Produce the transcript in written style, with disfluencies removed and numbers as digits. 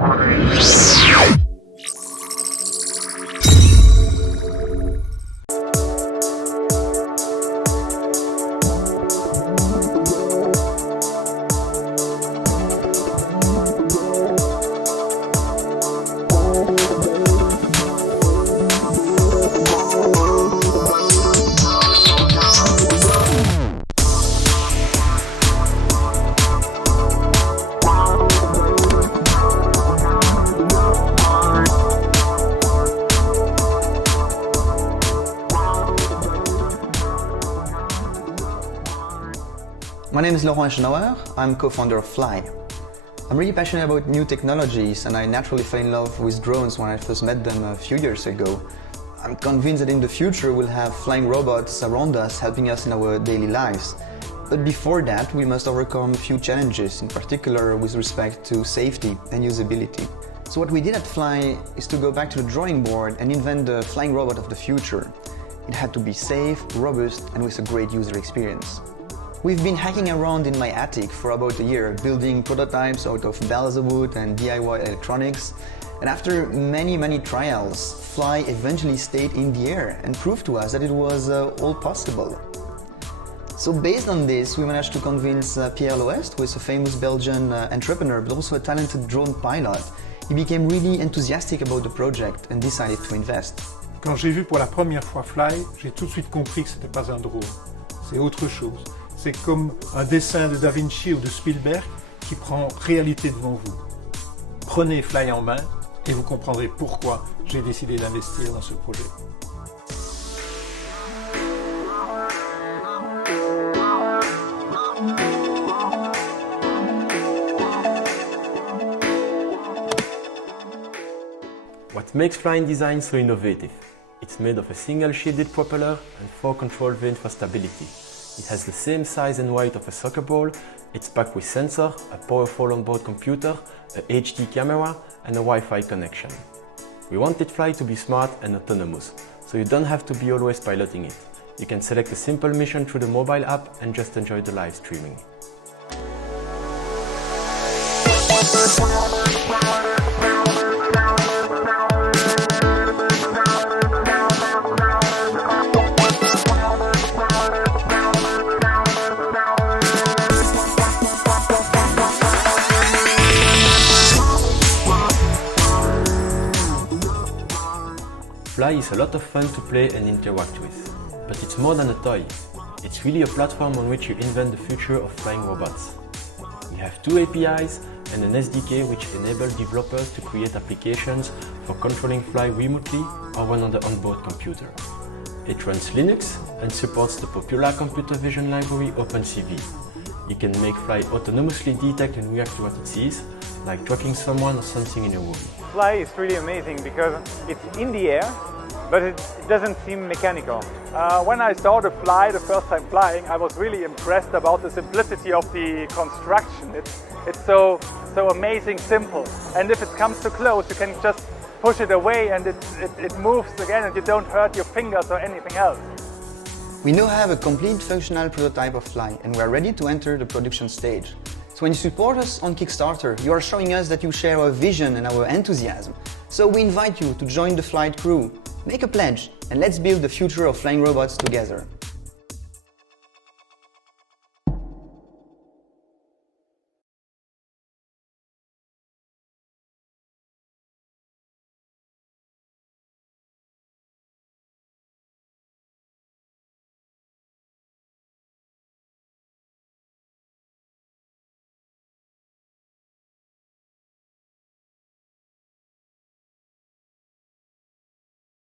My name is I'm co-founder of Fleye. I'm really passionate about new technologies and I naturally fell in love with drones when I first met them a few years ago. I'm convinced that in the future we'll have flying robots around us helping us in our daily lives. But before that we must overcome a few challenges, in particular with respect to safety and usability. So what we did at Fleye is to go back to the drawing board and invent the flying robot of the future. It had to be safe, robust and with a great user experience. We've been hacking around in my attic for about a year, building prototypes out of balsa wood and DIY electronics. And after many trials, Fleye eventually stayed in the air and proved to us that it was all possible. So based on this, we managed to convince Pierre, who is a famous Belgian entrepreneur, but also a talented drone pilot. He became really enthusiastic about the project and decided to invest. Quand j'ai vu pour la première fois Fleye, j'ai tout de suite compris que ce n'était pas un drone. C'est autre chose. C'est comme un dessin de Da Vinci ou de Spielberg qui prend réalité devant vous. Prenez Fleye en main et vous comprendrez pourquoi j'ai décidé d'investir dans ce projet. What makes flying design so innovative? It's made of a single shielded propeller and 4 control vanes for stability. It has the same size and weight of a soccer ball, it's packed with sensor, a powerful onboard computer, a HD camera and a Wi-Fi connection. We wanted Fleye to be smart and autonomous, so you don't have to be always piloting it. You can select a simple mission through the mobile app and just enjoy the live streaming. Fleye is a lot of fun to play and interact with, but it's more than a toy. It's really a platform on which you invent the future of flying robots. We have 2 APIs and an SDK which enable developers to create applications for controlling Fleye remotely or run on the onboard computer. It runs Linux and supports the popular computer vision library OpenCV. You can make Fleye autonomously detect and react to what it sees, like tracking someone or something in a room. Fleye is really amazing because it's in the air, but it doesn't seem mechanical. When I saw the Fleye the first time flying, I was really impressed about the simplicity of the construction. It's so amazing simple, and if it comes too close, you can just push it away and it moves again and you don't hurt your fingers or anything else. We now have a complete functional prototype of Fleye and we are ready to enter the production stage. So when you support us on Kickstarter, you are showing us that you share our vision and our enthusiasm. So we invite you to join the Fleye crew, make a pledge, and let's build the future of flying robots together.